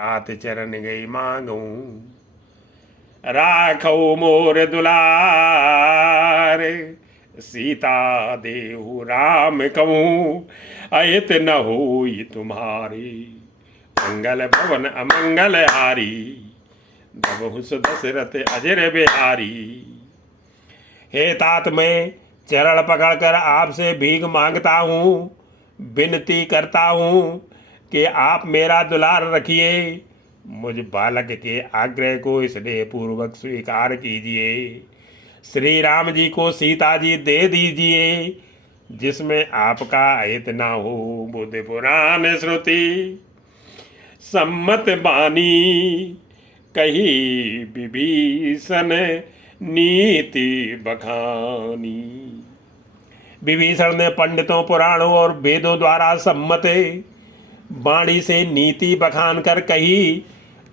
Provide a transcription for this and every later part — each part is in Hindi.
तात चरण गई मांगू, राखो मोर दुलार, सीता देहु राम कहूँ, अहित न होई तुम्हारी, मंगल भवन अमंगल हारी, दबहुस दशरथ अजर बिहारी। हे तात, मैं चरण पकड़कर आपसे भीख मांगता हूँ, विनती करता हूँ कि आप मेरा दुलार रखिए, मुझ बालक के आग्रह को स्नेह पूर्वक स्वीकार कीजिए। श्री राम जी को सीता जी दे दीजिए, जिसमें आपका अहित ना हो। बुद्ध पुराण श्रुति सम्मत बानी, कही विभीषण नीति बखानी। विभीषण ने पंडितों, पुराणों और वेदों द्वारा सम्मत वाणी से नीति बखान कर कही,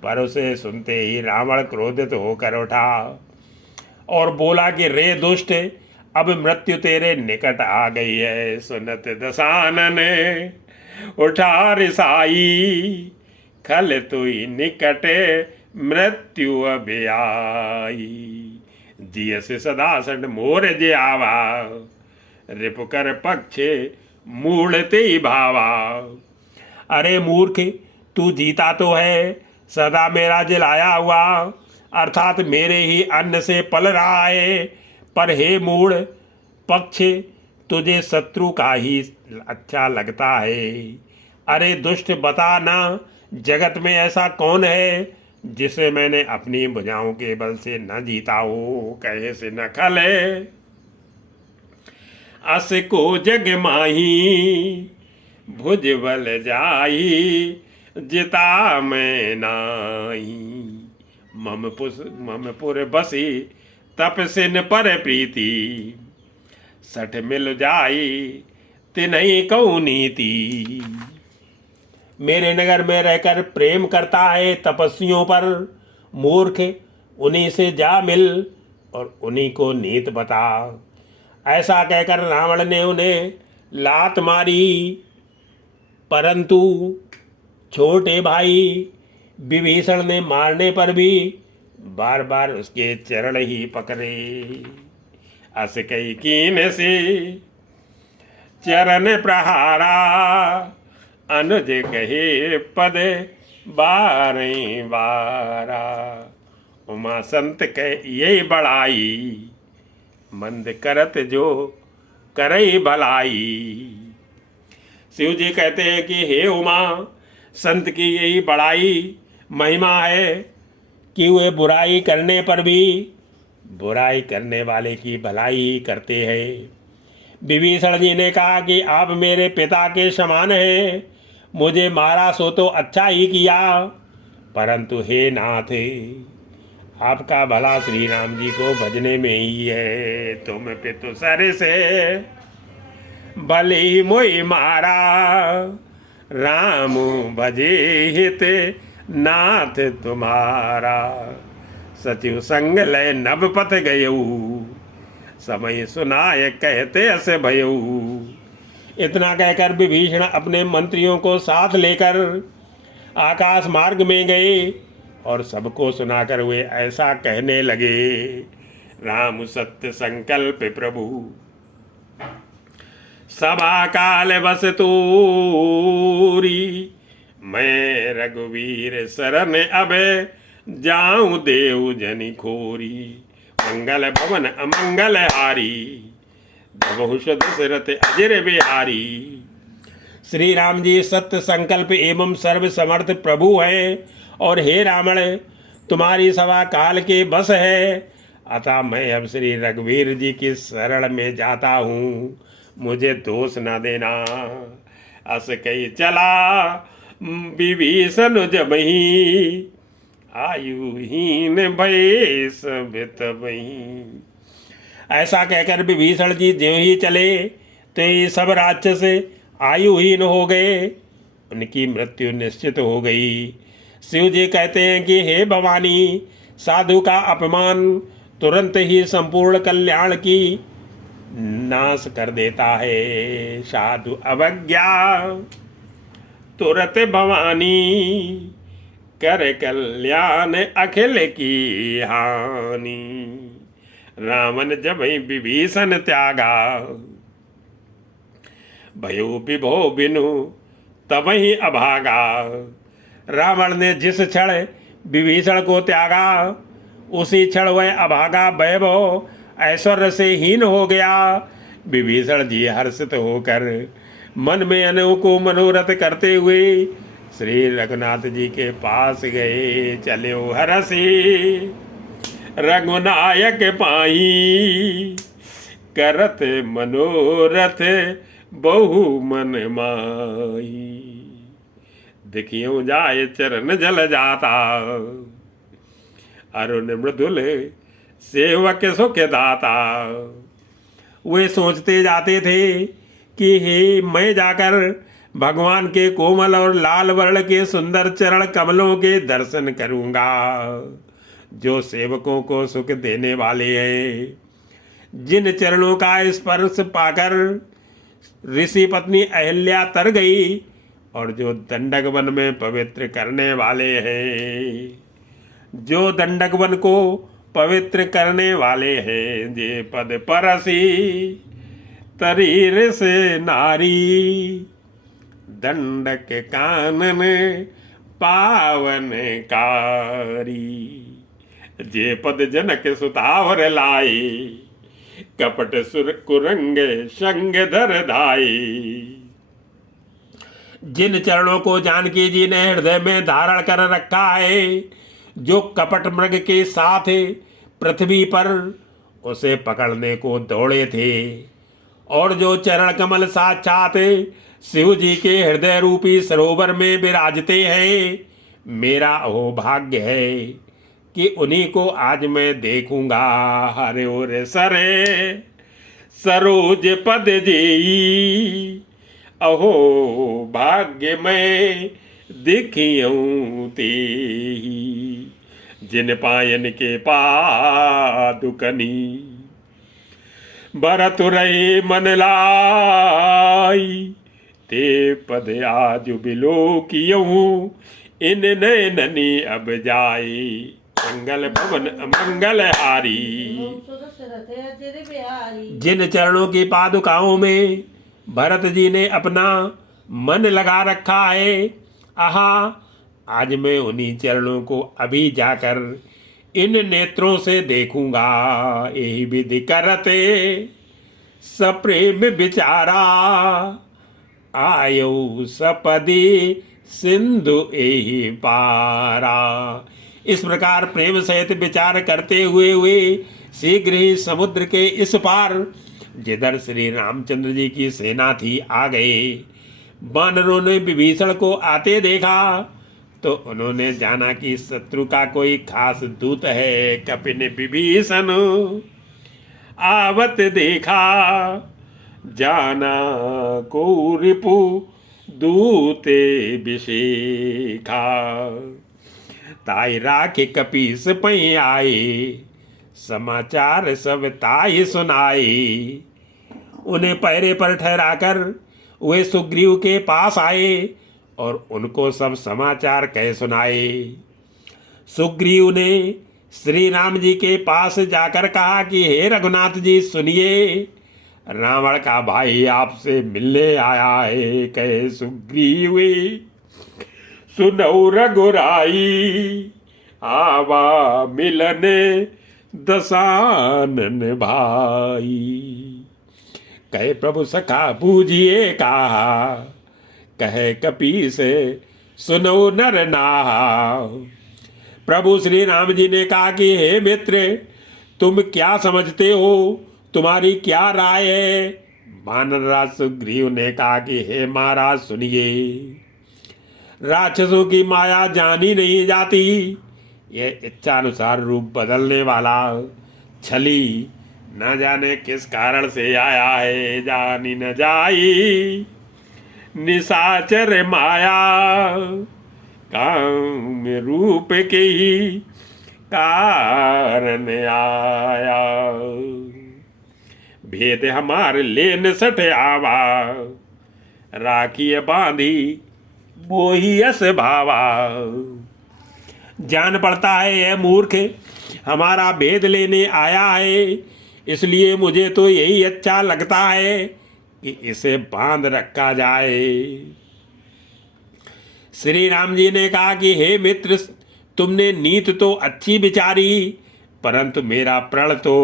पर उसे सुनते ही रावण क्रोधित होकर उठा और बोला कि रे दुष्ट, अब मृत्यु तेरे निकट आ गई है। सुनत दशानन उठा रिसाई, खल तुई निकट मृत्यु अब आई। जियस सदा सड मोर जे आवा, रिपुकर पक्ष मूढ़ते भावा। अरे मूर्ख, तू जीता तो है, सदा मेरा जिलाया हुआ अर्थात मेरे ही अन्न से पल रहा है, पर हे मूढ़ पक्ष, तुझे शत्रु का ही अच्छा लगता है। अरे दुष्ट, बता ना, जगत में ऐसा कौन है जिसे मैंने अपनी भुजाओं के बल से न जीता हो। कहे से न खले अस को जग माही, भुज बल जाई जिता मैं नाही। मम पुर बसी तपसिन पर प्रीति, सठ मिल जाई तिनहि कहूँ नीति। मेरे नगर में रहकर प्रेम करता है तपस्वियों पर, मूर्ख उन्हीं से जा मिल और उन्हीं को नीत बता। ऐसा कहकर रावण ने उन्हें लात मारी, परंतु छोटे भाई विभीषण ने मारने पर भी बार बार उसके चरण ही पकड़े। अस कई कीन से चरण प्रहारा, अनुज कहे पद बारही बारा। उमा संत कह ये बड़ाई, मंद करत जो करई भलाई। शिव जी कहते हैं कि हे उमा, संत की यही बड़ाई महिमा है कि वे बुराई करने पर भी बुराई करने वाले की भलाई करते हैं। विभीषण जी ने कहा कि आप मेरे पिता के समान हैं, मुझे मारा सो तो अच्छा ही किया, परंतु हे नाथ, आपका भला श्री राम जी को भजने में ही है। तुम पितु सर से भले ही मोई मारा, राम भजे हित नाथ तुम्हारा। सचिव संग लय नभ पथ गयऊ, समय सुनाय कहते ऐसे भयऊ। इतना कहकर विभीषण अपने मंत्रियों को साथ लेकर आकाश मार्ग में गए और सबको सुनाकर वे ऐसा कहने लगे, राम सत्य संकल्प प्रभु, सभा काल बस तूरी। मैं रघुवीर शरण अब जाऊं देव जनि खोरी। मंगल भवन अमंगल हारी, बहुष दशरथ अजर बिहारी। श्री राम जी सत्य संकल्प एवं सर्व समर्थ प्रभु हैं, और हे रावण, तुम्हारी सभा काल के बस है, अतः मैं अब श्री रघुवीर जी की शरण में जाता हूँ, मुझे दोष न देना। अस कही चला विभीषण जब ही, आयुहीन भय सब तबहि। ऐसा कहकर विभीषण जी ज्यों ही चले तो ये सब राक्षस आयुहीन हो गए, उनकी मृत्यु निश्चित हो गई। शिव जी कहते हैं कि हे भवानी, साधु का अपमान तुरंत ही संपूर्ण कल्याण की नाश कर देता है। साधु अवज्ञा तुरत भवानी, कर कल्याण अखिल की हानि। रावण जब विभीषण त्यागा, भयो विभो बिनु तब ही अभागा। रावण ने जिस क्षण विभीषण को त्यागा, उसी क्षण वह अभागा वैभव ऐश्वर्य से हीन हो गया। विभीषण जी हर्षित होकर मन में अनेकों मनोरथ करते हुए श्री रघुनाथ जी के पास गए। चले हरसी रघुनायक पाई, करत मनोरथ बहु मन माई। देखियो जाए चरण जल जाता, अरुण मृदुल सेवक सुख दाता। वे सोचते जाते थे कि हे मैं जाकर भगवान के कोमल और लाल वर्ण के सुंदर चरण कमलों के दर्शन करूंगा, जो सेवकों को सुख देने वाले हैं। जिन चरणों का स्पर्श पाकर ऋषि पत्नी अहिल्या तर गई, और जो दंडक वन में पवित्र करने वाले हैं, जो दंडक वन को पवित्र करने वाले हैं। जे पद परसी तरीर से नारी, दंडक कानन पावन कारी। जे पद जनक सुतावर लाई, कपट सुर कुरंग संग धर धाई। जिन चरणों को जानकी जी ने हृदय में धारण कर रखा है, जो कपट मृग के साथ पृथ्वी पर उसे पकड़ने को दौड़े थे, और जो चरण कमल साक्षात शिव जी के हृदय रूपी सरोवर में विराजते हैं, मेरा अहोभाग्य है कि उन्हीं को आज मैं देखूंगा। हरे और सरे सरोज पद जेई, अहो भाग्य में देखियूं तेहि। जिन पायन के पादुकनी, भरत रहे मन लाई। ते पद आज बिलो कियूं, इन नैननी अब जाए। मंगल भवन मंगल हारी। जिन चरणों की पादुकाओं में भरत जी ने अपना मन लगा रखा है, आहा आज मैं उन्हीं चरणों को अभी जाकर इन नेत्रों से देखूंगा। यही विधि करते सप्रेम विचारा, आयो सपदी सिंधु यही पारा। इस प्रकार प्रेम सहित विचार करते हुए वे शीघ्र ही समुद्र के इस पार, जिधर श्री रामचंद्र जी की सेना थी, आ गए। वानरों ने विभीषण को आते देखा तो उन्होंने जाना कि शत्रु का कोई खास दूत है। कपिन विभीषण आवत देखा, जाना को रिपु दूते विशेखा। ताई राखे कपीस पई आए, समाचार सब ताई सुनाए। उन्हें पैरे पर ठहराकर वे सुग्रीव के पास आए और उनको सब समाचार कह सुनाए। सुग्रीव ने श्री राम जी के पास जाकर कहा कि हे रघुनाथ जी सुनिए, रावण का भाई आपसे मिलने आया है। कहे सुग्रीव सुनौ रघुराई, आवा मिलने दशानन भाई। कहे प्रभु सखा बूझिए कहा, कहे कपी से सुनो नर नाहा। प्रभु श्री राम जी ने कहा कि हे मित्र, तुम क्या समझते हो, तुम्हारी क्या राय है। वानरराज सुग्रीव ने कहा कि हे महाराज सुनिए, राक्षसों की माया जानी नहीं जाती। ये इच्छानुसार रूप बदलने वाला छली न जाने किस कारण से आया है। जानी न जाई निशाचर माया, काम रूप के ही कारण आया। भेद हमार लेन सठ आवा, राखिए बांधी मोही यस भावा। जान पड़ता है यह मूर्ख हमारा भेद लेने आया है, इसलिए मुझे तो यही अच्छा लगता है कि इसे बांध रखा जाए। श्री राम जी ने कहा कि हे मित्र, तुमने नीत तो अच्छी विचारी, परंतु मेरा प्रण तो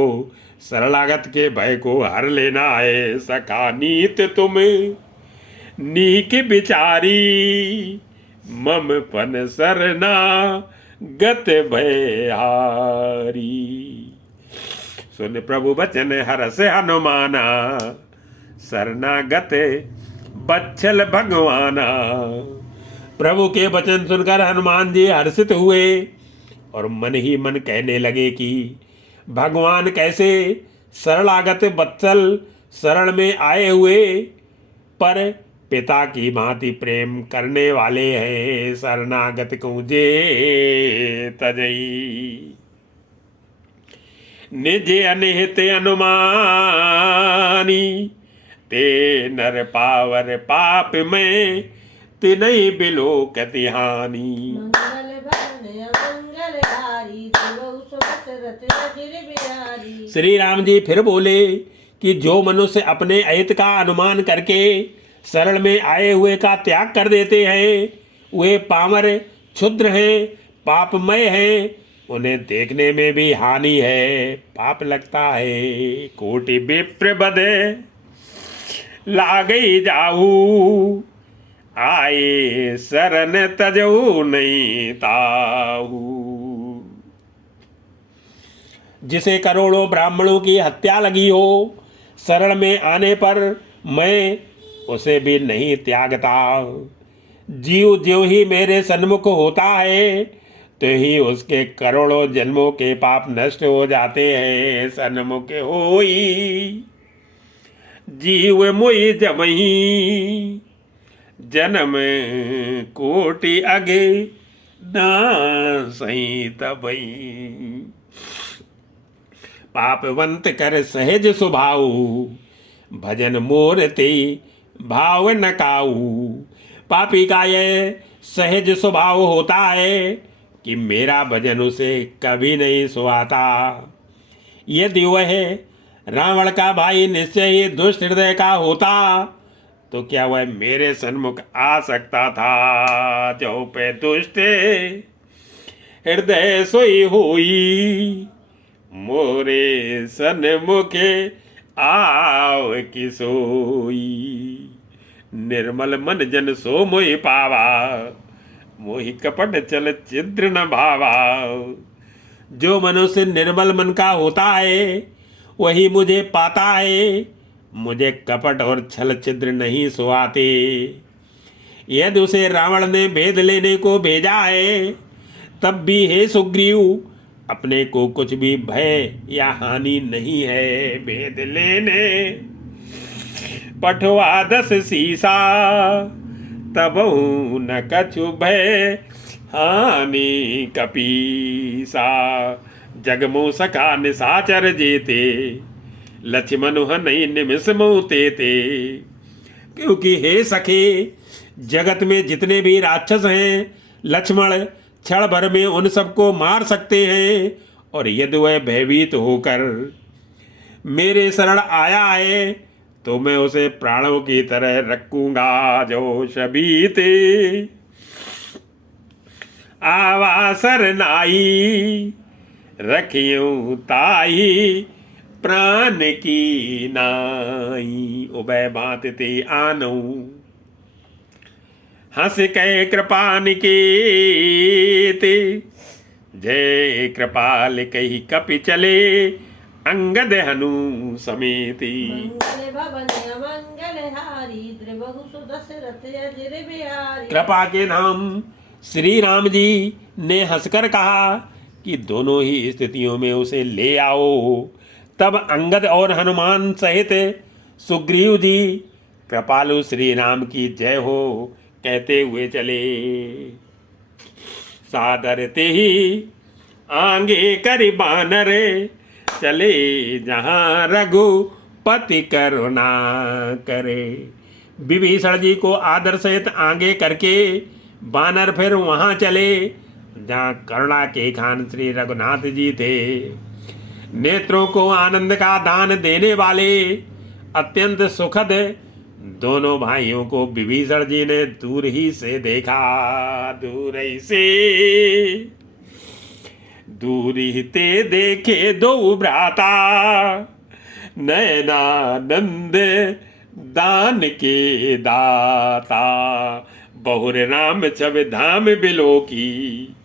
शरणागत के भय को हर लेना है। सखा नीत तुम नीक विचारी, मम पन सरना गत भय हारी। सुन प्रभु बचन हरस हनुमाना, शरणागत बच्छल भगवाना। प्रभु के वचन सुनकर हनुमान जी हर्षित हुए और मन ही मन कहने लगे कि भगवान कैसे शरणागत बत्सल शरण में आए हुए पर पिता की भांति प्रेम करने वाले हैं। शरणागत को जे तजई, निज अनिहित अनुमानी, ते नर पावर पाप में तिनहि बिलोकति हानि। श्री राम जी फिर बोले कि जो मनुष्य अपने अहित का अनुमान करके शरण में आए हुए का त्याग कर देते हैं, वे पामर क्षुद्र हैं, पापमय हैं, उन्हें देखने में भी हानि है, पाप लगता है। कोटि विप्र बधे लागई जाहू, आए शरण तजऊ नहीं ताहू। जिसे करोड़ों ब्राह्मणों की हत्या लगी हो, शरण में आने पर मैं उसे भी नहीं त्यागता। जीव ज्यों ही मेरे सन्मुख होता है तो ही उसके करोड़ों जन्मों के पाप नष्ट हो जाते हैं। सन्मुख होई जीव मुई जमही, जन्म कोटि अगे नासई तबई। पापवंत कर सहज स्वभाव, भजन मोर ते भाव न काऊ। पापी का यह सहज स्वभाव होता है कि मेरा भजन उसे कभी नहीं सुहाता। यदि वह रावण का भाई निश्चय ही दुष्ट हृदय का होता तो क्या वह मेरे सन्मुख आ सकता था। जो पे दुष्ट हृदय सोई हुई, मोरे सन्मुखे आव की सोई। निर्मल मन जन सो मोहि पावा, मोहि कपट चल छिद्र न भावा। जो मनुष्य निर्मल मन का होता है वही मुझे पाता है, मुझे कपट और छल छिद्र नहीं सुहाते। यदि उसे रावण ने भेद लेने को भेजा है तब भी हे सुग्रीव अपने को कुछ भी भय या हानि नहीं है। भेद लेने पठवा 10 सीसा, तब न कछु भय हानि कपीसा। जगमो सखा निशाचर जेते, लक्ष्मण नहीं निमिष मोते ते। क्योंकि हे सखे जगत में जितने भी राक्षस हैं, लक्ष्मण क्षण भर में उन सबको मार सकते हैं। और यदि वह भयभीत होकर मेरे शरण आया है तो मैं उसे प्राणों की तरह रखूंगा। जो शबीते आवासर नाई, रखियूं ताई प्राण की नाई। उभय बात ते आनऊ, हंस कह कृपा निकेते। जय कृपाल कही कपि चले, अंगद हनु समेति। कृपा के नाम श्री राम जी ने हंसकर कहा कि दोनों ही स्थितियों में उसे ले आओ। तब अंगद और हनुमान सहित सुग्रीव जी कृपालु श्री राम की जय हो कहते हुए चले। सादरते ही आगे करि बानर, चले जहाँ रघुपति करुणा करे। विभीषण जी को आदर सहित आगे करके बानर फिर वहाँ चले जहाँ करुणा के खान श्री रघुनाथ जी थे। नेत्रों को आनंद का दान देने वाले अत्यंत सुखद दोनों भाइयों को विभीषण जी ने दूर ही से देखा। दूर ही से दूर ही ते देखे दो भ्राता, नयनानंद दान के दाता। बहुर राम छब धाम बिलो की,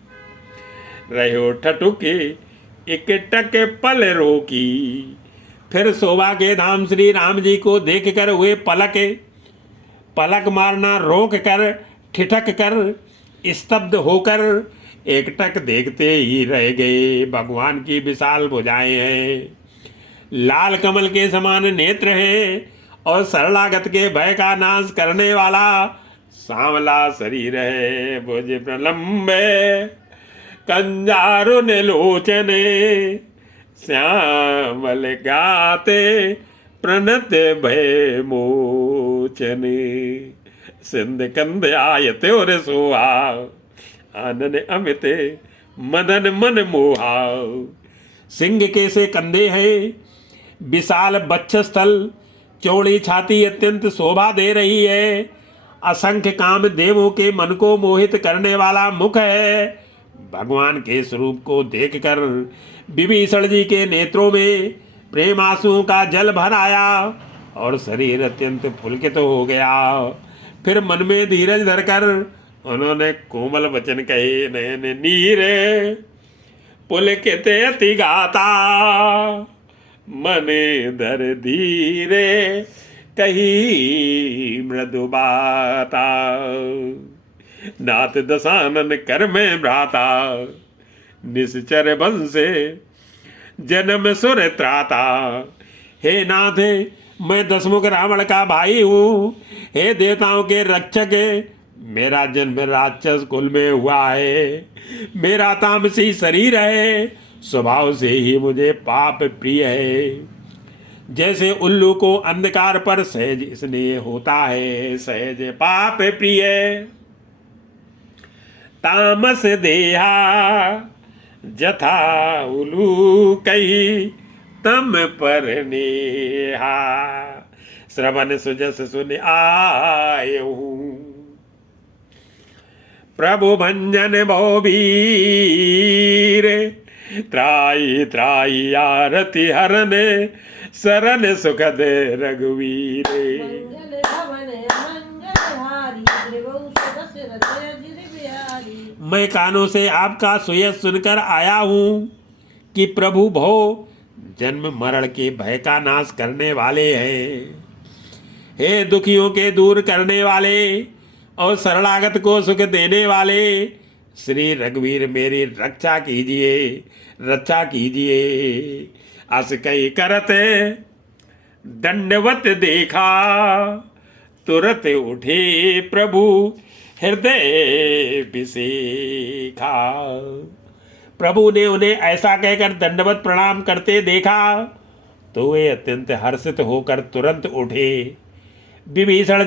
रहो ठटुके एक टक पल रोकी। फिर शोभा के धाम श्री राम जी को देख कर हुए पलक मारना रोक कर, ठिठक कर, स्तब्ध होकर एकटक देखते ही रह गए। भगवान की विशाल भुजाएं हैं, लाल कमल के समान नेत्र हैं और शरणागत के भय का नाश करने वाला सांवला शरीर है। भुज प्रलंबे कंजारुन लोचने, श्यामल गाते प्रणत भय मोचने। सिंध कंध आयते और सोहा, आनन अमित मदन मन मोहा। सिंह के से कंधे हैं, विशाल वक्षस्थल, चौड़ी छाती अत्यंत शोभा दे रही है। असंख्य काम देवों के मन को मोहित करने वाला मुख है। भगवान के स्वरूप को देखकर विभीषण जी के नेत्रों में प्रेम आंसुओं का जल भर आया और शरीर अत्यंत पुलकित हो गया। फिर मन में धीरज धरकर उन्होंने कोमल वचन कहे, नयन नीरे पुलकित अति गाता, मने धर धीरे कही मृदु बाता। नाथ दशानन कर में भ्राता, निश्चर बंसे जन्म सुर त्राता। हे नाथ, मैं दशमुख रावण का भाई हूँ। हे देवताओं के रक्षक, मेरा जन्म राक्षस कुल में हुआ है। मेरा तामसी शरीर है, स्वभाव से ही मुझे पाप प्रिय है। जैसे उल्लू को अंधकार पर सहज स्नेह होता है, सहज पाप प्रिय। तामस देहा जथा उल्लू कही, तम पर नेहा। श्रवण सुजस सुन आयहूँ, प्रभु भंजन भवभीर। त्राई त्राई आरती हरन, शरण सुखद रघुवीर। मैं कानों से आपका सुयश सुनकर आया हूँ कि प्रभु भव जन्म मरण के भय का नाश करने वाले हैं। हे दुखियों के दूर करने वाले और शरणागत को सुख देने वाले श्री रघुवीर, मेरी रक्षा कीजिए, रक्षा कीजिए। अस कई करत दंडवत देखा, तुरत उठे प्रभु हृदय विसेखा। प्रभु ने उन्हें ऐसा कहकर दंडवत प्रणाम करते देखा तो वे अत्यंत हर्षित होकर तुरंत उठे। विभीषण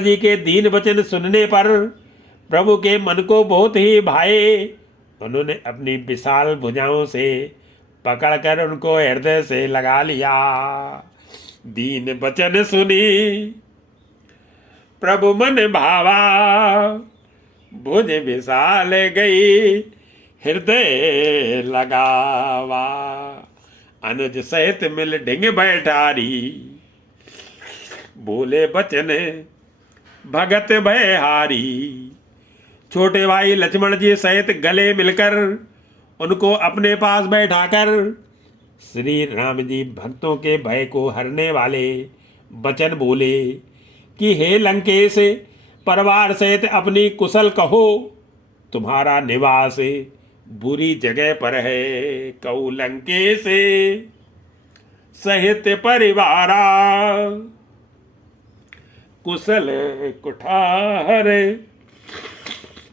जी के दीन वचन सुनने पर प्रभु के मन को बहुत ही भाए। उन्होंने अपनी विशाल भुजाओं से पकड़कर उनको हृदय से लगा लिया। दीन वचन सुनी प्रभु मन भावा, भुज विशाल गई हृदय लगावा। अनुज सहित मिल ढिंग बैठारी, बोले बचन भगत भयहारी। छोटे भाई लक्ष्मण जी सहित गले मिलकर उनको अपने पास बैठाकर श्री राम जी भक्तों के भय को हरने वाले वचन बोले कि हे लंकेश, परिवार सहित अपनी कुशल कहो, तुम्हारा निवास बुरी जगह पर है। कऊ लंकेश सहित परिवारा, कुशल कुठार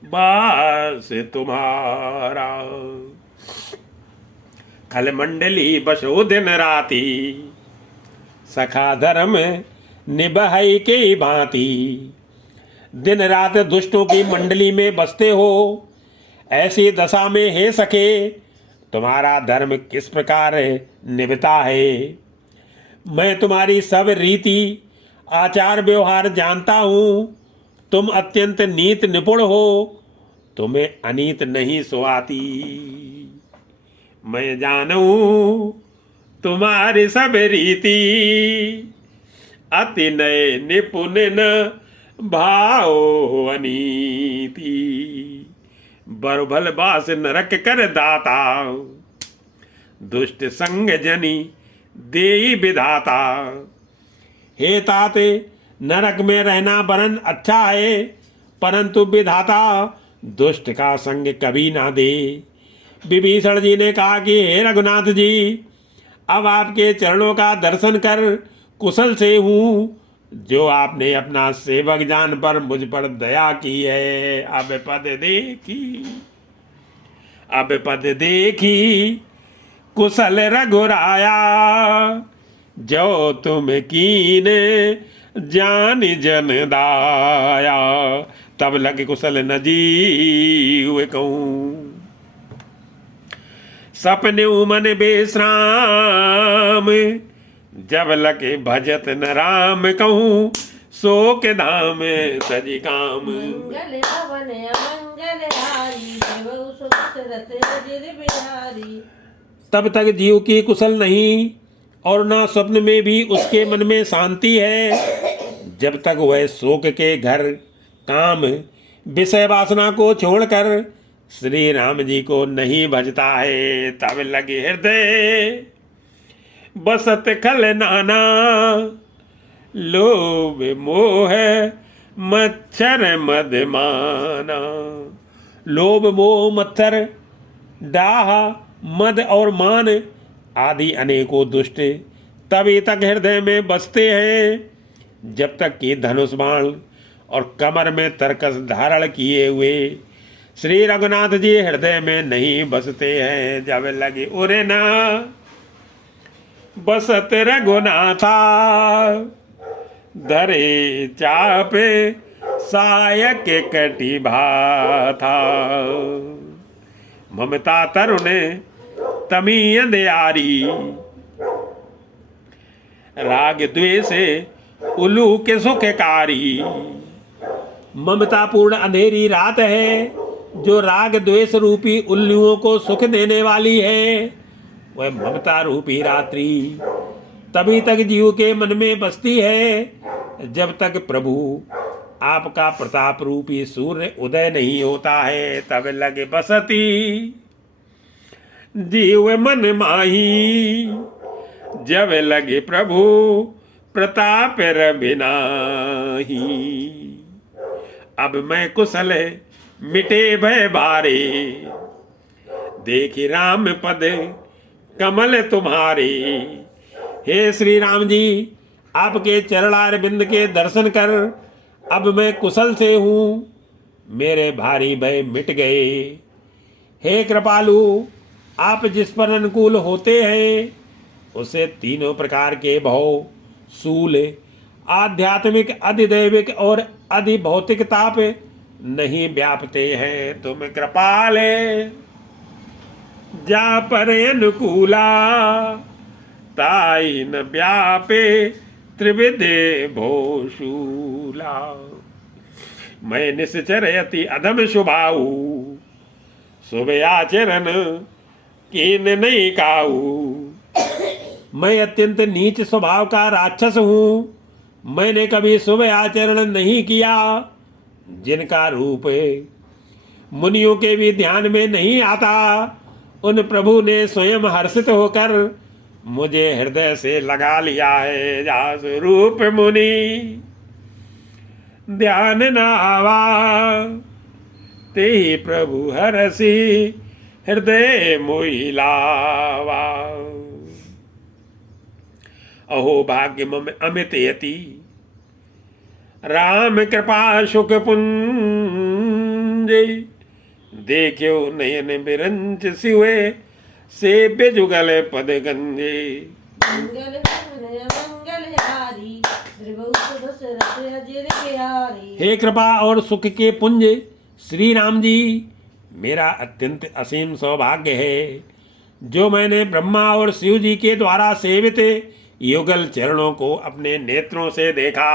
बास तुम्हारा। खल मंडली बसो दिन राती, सखा धर्म निभाई के भांति। दिन रात दुष्टों की मंडली में बसते हो, ऐसी दशा में हे सखे तुम्हारा धर्म किस प्रकार निभता है। मैं तुम्हारी सब रीति आचार व्यवहार जानता हूँ। तुम अत्यंत नीत निपुण हो, तुम्हें अनीत नहीं सुहाती। मैं जानूं तुम्हारी सब रीति, अति नय निपुण न भाव अनीति। बरभल बास नरक कर दाता, दुष्ट संग जनी देई विधाता। हे ताते नरक में रहना वरन अच्छा है, परंतु विधाता दुष्ट का संग कभी ना दे। विभीषण जी ने कहा कि हे रघुनाथ जी, अब आपके चरणों का दर्शन कर कुशल से हूँ, जो आपने अपना सेवक जान पर मुझ पर दया की है। अब पद देखी कुशल रघुराया, जो तुम कीने जान जन दाया। तब लगे कुशल न जीव कहूँ, सपने मन बेश्राम। जब लगे भजत न राम कहूँ, सो के धाम सजी काम। मंगल हवन अमंगल हारी, देवौ सुत रथ अजिर बिहारी। तब तक जीव की कुशल नहीं और ना स्वप्न में भी उसके मन में शांति है, जब तक वह शोक के घर काम विषय वासना को छोड़कर श्री राम जी को नहीं भजता है। तब लगे हृदय बसत खल नाना, लोभ मोह मच्छर मदमाना। लोभ मोह मच्छर डाह मद और मान आदि अनेकों दुष्ट तभी तक हृदय में बसते हैं, जब तक कि धनुष बाण और कमर में तरकस धारण किए हुए श्री रघुनाथ जी हृदय में नहीं बसते हैं। जब लगे उरे ना बसत रघुनाथा, धरे चापे सायक कटी भाथा। ममता तरुण तमी अंधियारी, राग द्वेष उल्लू के सुखकारी। ममता पूर्ण अंधेरी रात है, जो राग द्वेष रूपी उल्लुओं को सुख देने वाली है। वह ममता रूपी रात्रि तभी तक जीव के मन में बसती है, जब तक प्रभु आपका प्रताप रूपी सूर्य उदय नहीं होता है। तब लगे बसती जीव मन माही, जब लगे प्रभु प्रताप रबिनाही। अब मैं कुशल मिटे भय बारे, देखी राम पद कमल तुम्हारे। हे श्री राम जी, आपके चरणार बिंद के दर्शन कर अब मैं कुशल से हूँ, मेरे भारी भय मिट गए। हे कृपालु, आप जिस पर अनुकूल होते हैं उसे तीनों प्रकार के भव, शूल, आध्यात्मिक, अधिदैविक और अधिभौतिक ताप नहीं व्यापते हैं। तुम कृपाल जा पर अनुकूला, ताई न व्यापे त्रिविधे भोशूला। मैं निश्चरयति अधम शुभाऊ, शुभ आचरण कीन नहीं काऊ। मैं अत्यंत नीच स्वभाव का राक्षस हूँ, मैंने कभी शुभ आचरण नहीं किया, जिनका रूप मुनियों के भी ध्यान में नहीं आता। उन प्रभु ने स्वयं हर्षित होकर मुझे हृदय से लगा लिया है। जा स्वरूप मुनि ध्यान न आवा, ते ही प्रभु हरसी हृदय मोहि लावा। अहो भाग्य मम अमित यति, राम कृपा सुख पुंज। देखो नयन बिरंच सिवे, सेव्य जुगल पद गंजे। मंगल मंगल हारी, त्रिभुवन सुदस रथ अजिर बिहारी। हे कृपा और सुख के पुंज श्री राम जी, मेरा अत्यंत असीम सौभाग्य है जो मैंने ब्रह्मा और शिव जी के द्वारा सेवित युगल चरणों को अपने नेत्रों से देखा।